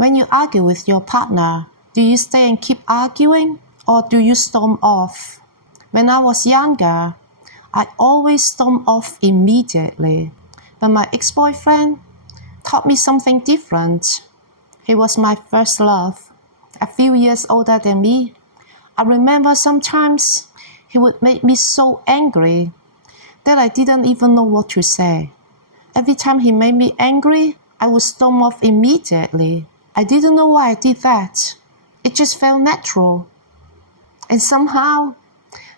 When you argue with your partner, do you stay and keep arguing, or do you storm off? When I was younger, I always stormed off immediately. But my ex-boyfriend taught me something different. He was my first love, a few years older than me. I remember sometimes he would make me so angry that I didn't even know what to say. Every time he made me angry, I would storm off immediately. I didn't know why I did that. It just felt natural. And somehow,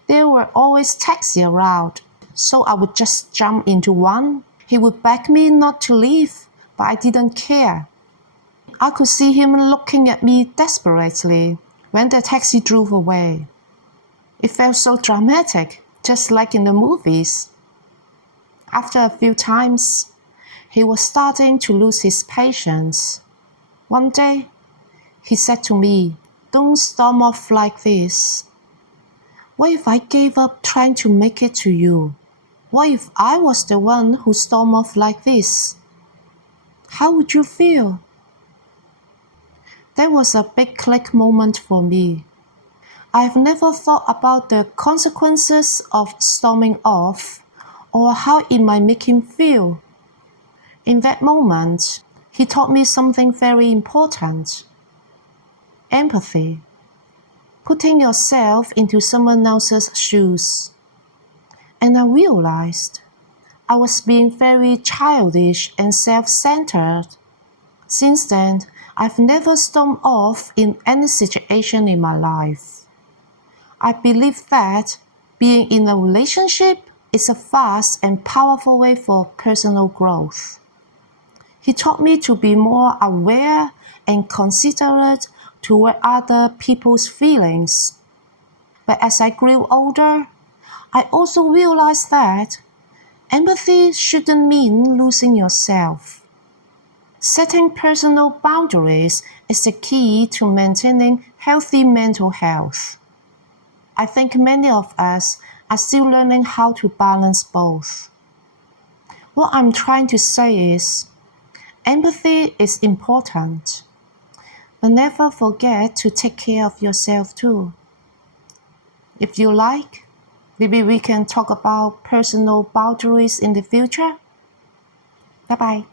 there were always taxis around, so I would just jump into one. He would beg me not to leave, but I didn't care. I could see him looking at me desperately when the taxi drove away. It felt so dramatic, just like in the movies. After a few times, he was starting to lose his patience. One day, he said to me, "Don't storm off like this. What if I gave up trying to make it to you? What if I was the one who stormed off like this? How would you feel?" That was a big click moment for me. I've never thought about the consequences of storming off or how it might make him feel. In that moment, he taught me something very important: empathy. Putting yourself into someone else's shoes. And I realized I was being very childish and self-centered. Since then, I've never stormed off in any situation in my life. I believe that being in a relationship is a fast and powerful way for personal growth. He taught me to be more aware and considerate toward other people's feelings. But as I grew older, I also realized that empathy shouldn't mean losing yourself. Setting personal boundaries is the key to maintaining healthy mental health. I think many of us are still learning how to balance both. What I'm trying to say is, empathy is important, but never forget to take care of yourself too. If you like, maybe we can talk about personal boundaries in the future. Bye bye.